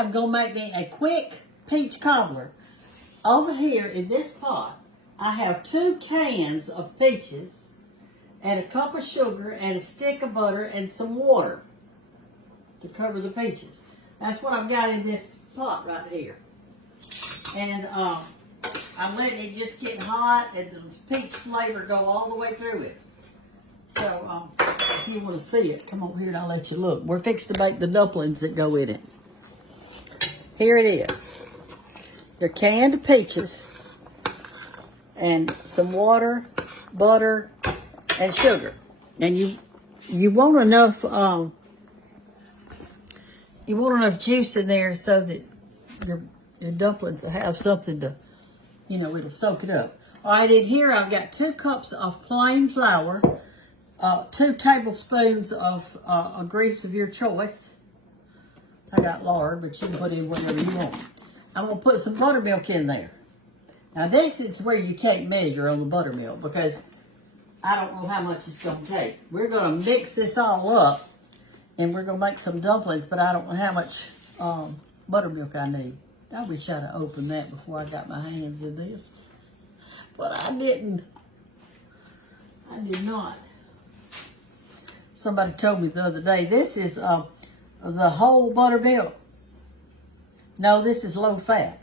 am going to make me a quick peach cobbler. Over here in this pot, I have 2 cans of peaches and a cup of sugar and a stick of butter and some water to cover the peaches. That's what I've got in this pot right here. And I'm letting it just get hot and the peach flavor go all the way through it. So if you want to see it, come over here and I'll let you look. We're fixing to make the dumplings that go in it. Here it is. They're canned peaches and some water, butter, and sugar. And you want enough juice in there so that your dumplings will have something to, it'll soak it up. All right, in here I've got 2 cups of plain flour, 2 tablespoons of grease of your choice. I got lard, but you can put in whatever you want. I'm going to put some buttermilk in there. Now this is where you can't measure on the buttermilk because I don't know how much it's going to take. We're going to mix this all up and we're going to make some dumplings, but I don't know how much buttermilk I need. I wish I'd have opened that before I got my hands in this. But I didn't. I did not. Somebody told me the other day, this is the whole buttermilk. No, this is low fat.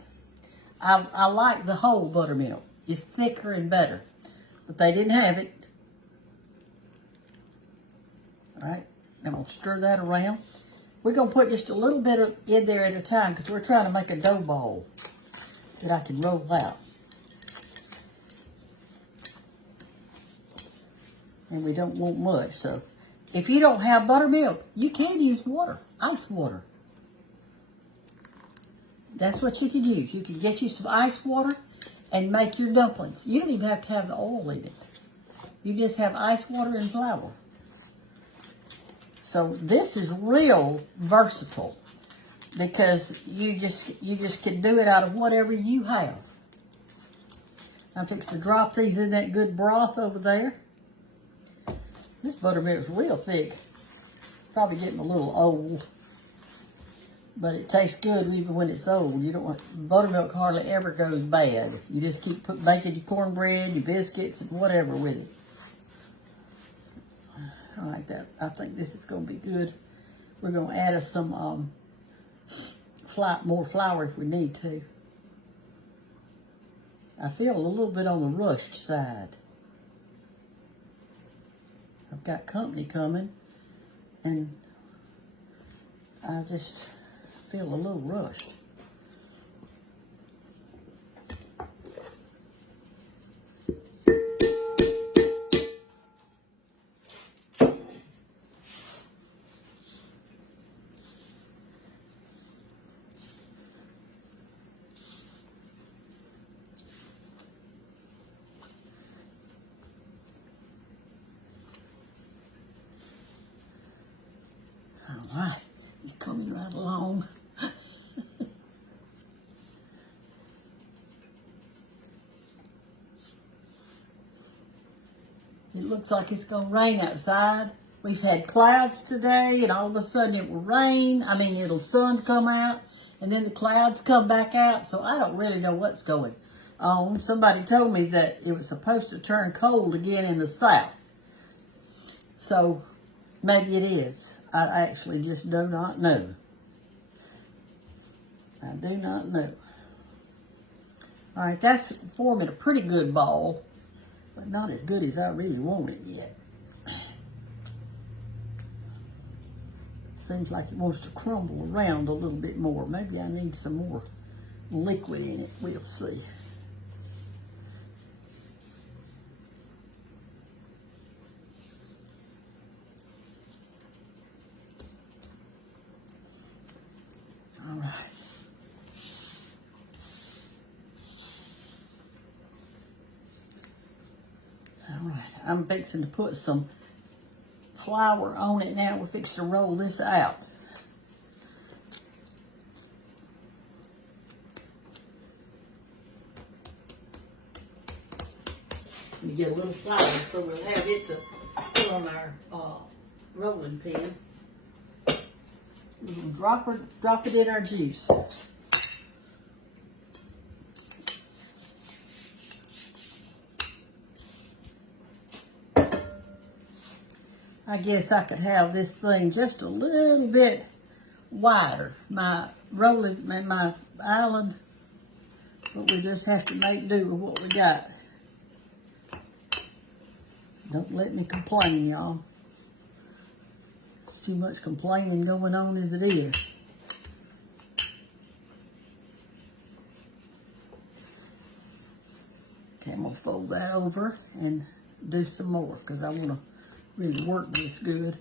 I like the whole buttermilk. It's thicker and better. But they didn't have it. All right, I'm going to stir that around. We're going to put just a little bit in there at a time because we're trying to make a dough ball that I can roll out. And we don't want much, so if you don't have buttermilk, you can use water, ice water. That's what you can use. You can get you some ice water and make your dumplings. You don't even have to have the oil in it. You just have ice water and flour. So this is real versatile because you just can do it out of whatever you have. I'm fixing to drop these in that good broth over there. This buttermilk is real thick. Probably getting a little old, but it tastes good even when it's old. You don't want buttermilk hardly ever goes bad. You just keep baking your cornbread, your biscuits, and whatever with it. I like that. I think this is going to be good. We're going to add us some more flour if we need to. I feel a little bit on the rushed side. I've got company coming, and I just feel a little rushed. All right, he's coming right along. It looks like it's going to rain outside. We've had clouds today, and all of a sudden it will rain. I mean, it'll sun come out, and then the clouds come back out. So I don't really know what's going on. Somebody told me that it was supposed to turn cold again in the south. So maybe it is. I actually just do not know. I do not know. All right, that's forming a pretty good ball, but not as good as I really want it yet. Seems like it wants to crumble around a little bit more. Maybe I need some more liquid in it. We'll see. All right. All right, I'm fixing to put some flour on it now. We're fixing to roll this out. We get a little flour so we'll have it to put on our rolling pin. We're going and drop it in our juice. I guess I could have this thing just a little bit wider, my island, but we just have to make do with what we got. Don't let me complain, y'all. It's too much complaining going on as it is. Okay, I'm gonna fold that over and do some more because I want to really work this good.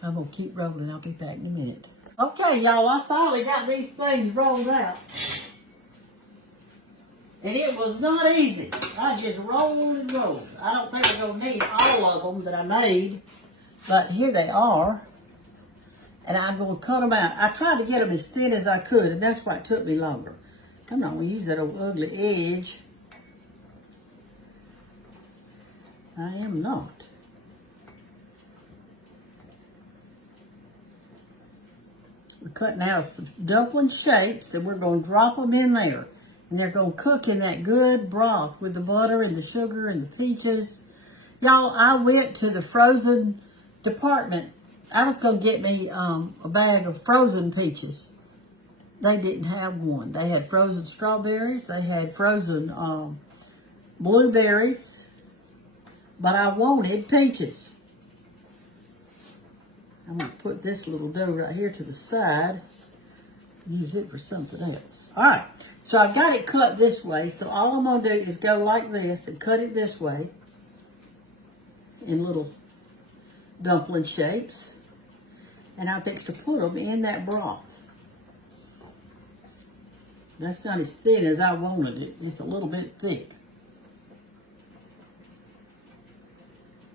I'm gonna keep rolling. I'll be back in a minute. Okay, y'all, I finally got these things rolled out. And it was not easy. I just rolled and rolled. I don't think I'm gonna need all of them that I made, but here they are. And I'm gonna cut them out. I tried to get them as thin as I could, and that's why it took me longer. I'm not gonna use that old ugly edge. I am not. We're cutting out some dumpling shapes, and we're going to drop them in there. And they're going to cook in that good broth with the butter and the sugar and the peaches. Y'all, I went to the frozen department. I was going to get me a bag of frozen peaches. They didn't have one. They had frozen strawberries. They had frozen blueberries. But I wanted peaches. I'm going to put this little dough right here to the side. Use it for something else. All right. So I've got it cut this way. So all I'm going to do is go like this and cut it this way in little dumpling shapes. And I'm fixed to put them in that broth. That's not as thin as I wanted it. It's a little bit thick.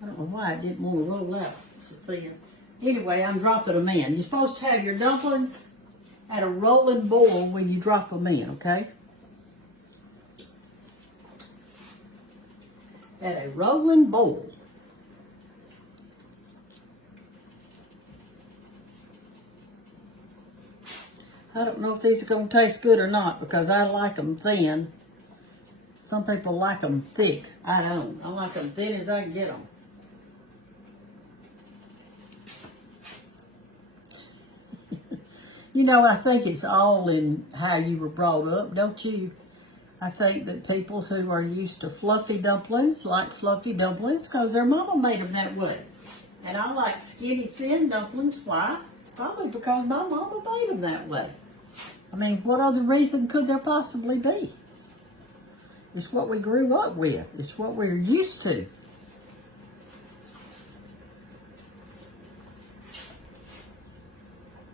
I don't know why it didn't want to roll out so thin. Anyway, I'm dropping them in. You're supposed to have your dumplings at a rolling boil when you drop them in, okay? At a rolling boil. I don't know if these are going to taste good or not because I like them thin. Some people like them thick. I don't. I like them thin as I can get them. You know, I think it's all in how you were brought up, don't you? I think that people who are used to fluffy dumplings like fluffy dumplings because their mama made them that way. And I like skinny, thin dumplings. Why? Probably because my mama made them that way. I mean, what other reason could there possibly be? It's what we grew up with. It's what we're used to.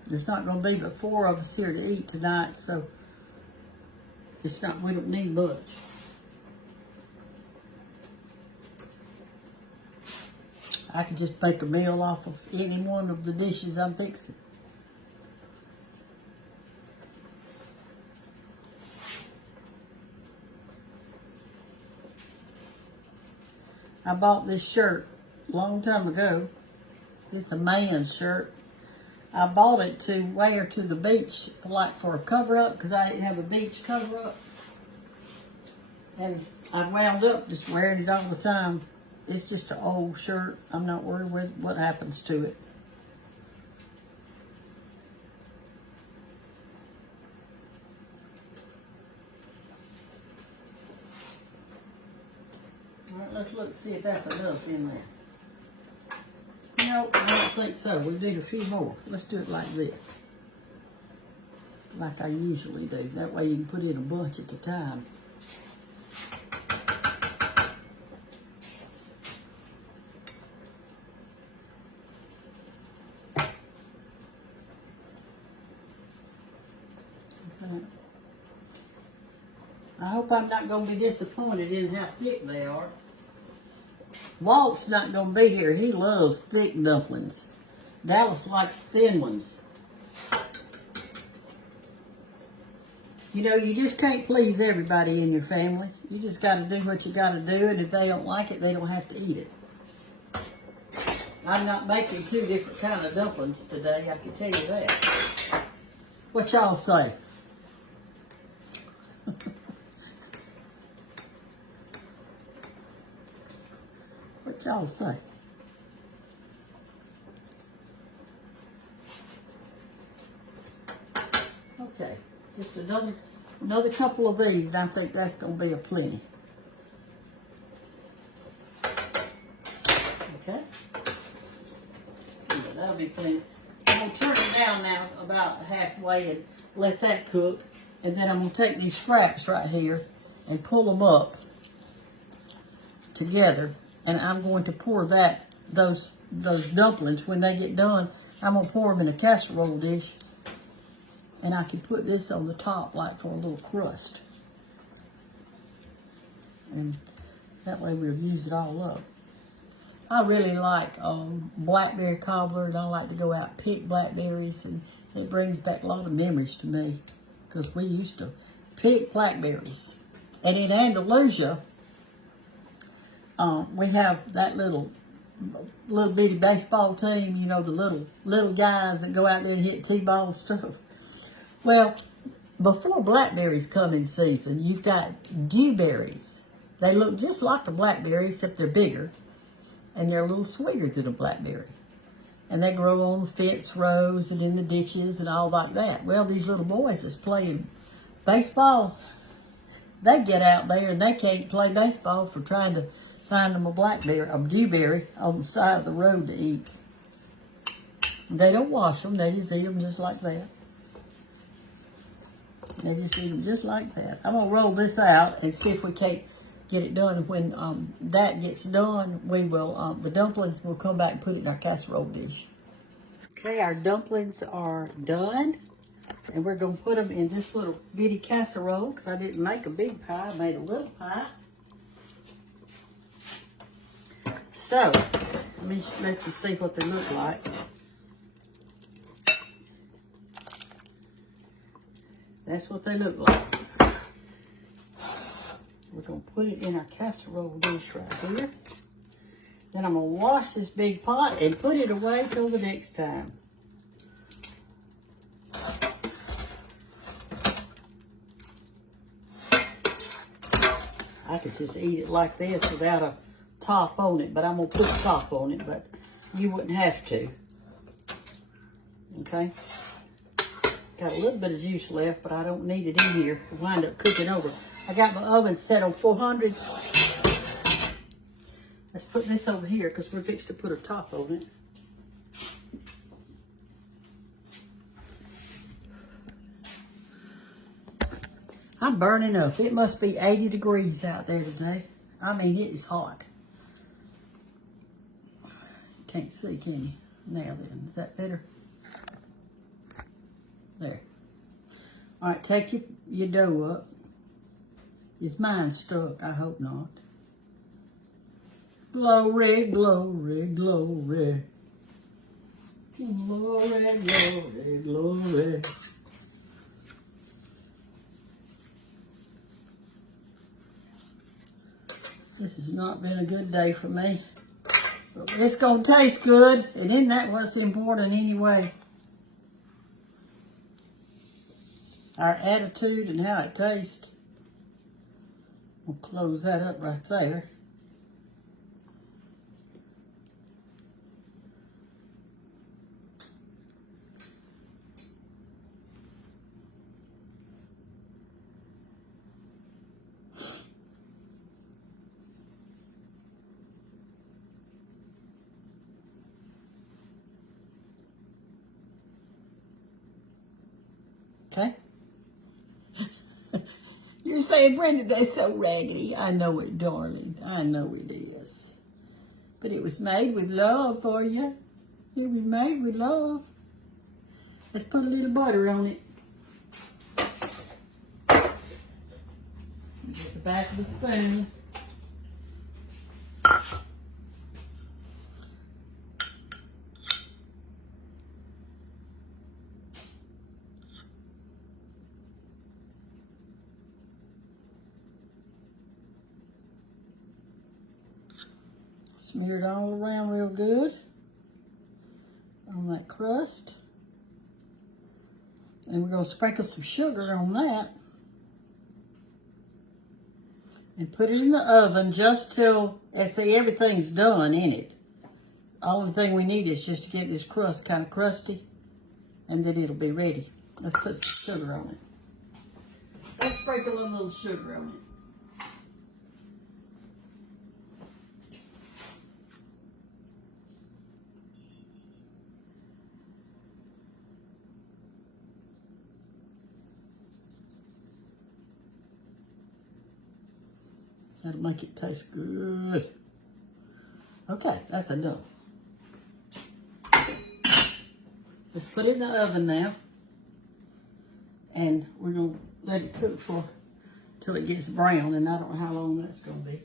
There's not going to be but 4 of us here to eat tonight, so it's not. We don't need much. I could just make a meal off of any one of the dishes I'm fixing. I bought this shirt a long time ago. It's a man's shirt. I bought it to wear to the beach, like for a cover-up, because I didn't have a beach cover-up. And I wound up just wearing it all the time. It's just an old shirt. I'm not worried with what happens to it. All right, let's look, see if that's enough in there. No, I don't think so. We need a few more. Let's do it like this. Like I usually do. That way you can put in a bunch at a time. Okay. I hope I'm not going to be disappointed in how thick they are. Walt's not going to be here. He loves thick dumplings. Dallas likes thin ones. You know, you just can't please everybody in your family. You just got to do what you got to do, and if they don't like it, they don't have to eat it. I'm not making 2 different kind of dumplings today, I can tell you that. What y'all say? What y'all say? Okay, just another couple of these, and I think that's going to be a plenty. Okay. Yeah, that'll be plenty. I'm going to turn it down now about halfway and let that cook. And then I'm going to take these scraps right here and pull them up together. And I'm going to pour those dumplings, when they get done, I'm going to pour them in a casserole dish. And I can put this on the top like for a little crust. And that way we'll use it all up. I really like blackberry cobbler, and I like to go out and pick blackberries, and it brings back a lot of memories to me because we used to pick blackberries. And in Andalusia, we have that little bitty baseball team, you know, the little guys that go out there and hit T-ball stuff. Well, before blackberries come in season, you've got dewberries. They look just like a blackberry, except they're bigger. And they're a little sweeter than a blackberry. And they grow on the fence rows and in the ditches and all like that. Well, these little boys that's playing baseball, they get out there and they can't play baseball for trying to find them a dewberry on the side of the road to eat. They don't wash them, they just eat them just like that. They just eat them just like that. I'm going to roll this out and see if we can't get it done. When that gets done, we will, the dumplings, will come back and put it in our casserole dish. Okay, our dumplings are done. And we're going to put them in this little bitty casserole because I didn't make a big pie, I made a little pie. So, let me let you see what they look like. That's what they look like. We're going to put it in our casserole dish right here. Then I'm going to wash this big pot and put it away till the next time. I could just eat it like this without a top on it, but I'm going to put a top on it, but you wouldn't have to. Okay? Got a little bit of juice left, but I don't need it in here to wind up cooking over. I got my oven set on 400. Let's put this over here because we're fixing to put a top on it. I'm burning up. It must be 80 degrees out there today. I mean, it is hot. Can't see, can you? Now then, is that better? There. All right, take your dough up. Is mine stuck? I hope not. Glory, glory, glory. Glory, glory, glory. This has not been a good day for me. But it's going to taste good. And isn't that what's important anyway? Our attitude and how it tastes. We'll close that up right there. Okay. You're saying, Brenda, that's so raggedy. I know it, darling. I know it is. But it was made with love for you. It was made with love. Let's put a little butter on it. the back of the spoon. Smear it all around real good on that crust. And we're going to sprinkle some sugar on that. And put it in the oven just till, see, everything's done in it. The only thing we need is just to get this crust kind of crusty. And then it'll be ready. Let's put some sugar on it. Let's sprinkle a little sugar on it. That'll make it taste good. Okay, that's enough. Let's put it in the oven now. And we're going to let it cook till it gets brown. And I don't know how long that's going to be.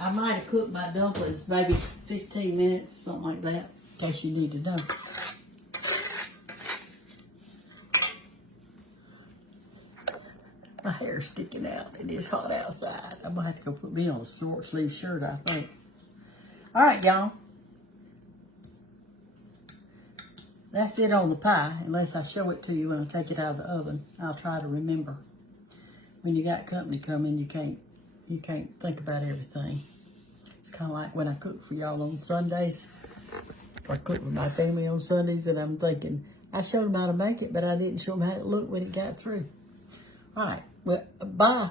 I might have cooked my dumplings maybe 15 minutes, something like that, in case you need to know. My hair's sticking out. It is hot outside. I'm going to have to go put me on a short sleeve shirt, I think. All right, y'all. That's it on the pie, unless I show it to you when I take it out of the oven. I'll try to remember. When you got company coming, you can't think about everything. It's kind of like when I cook for y'all on Sundays. Or I cook with my family on Sundays, and I'm thinking, I showed them how to make it, but I didn't show them how it looked when it got through. All right, well, bye.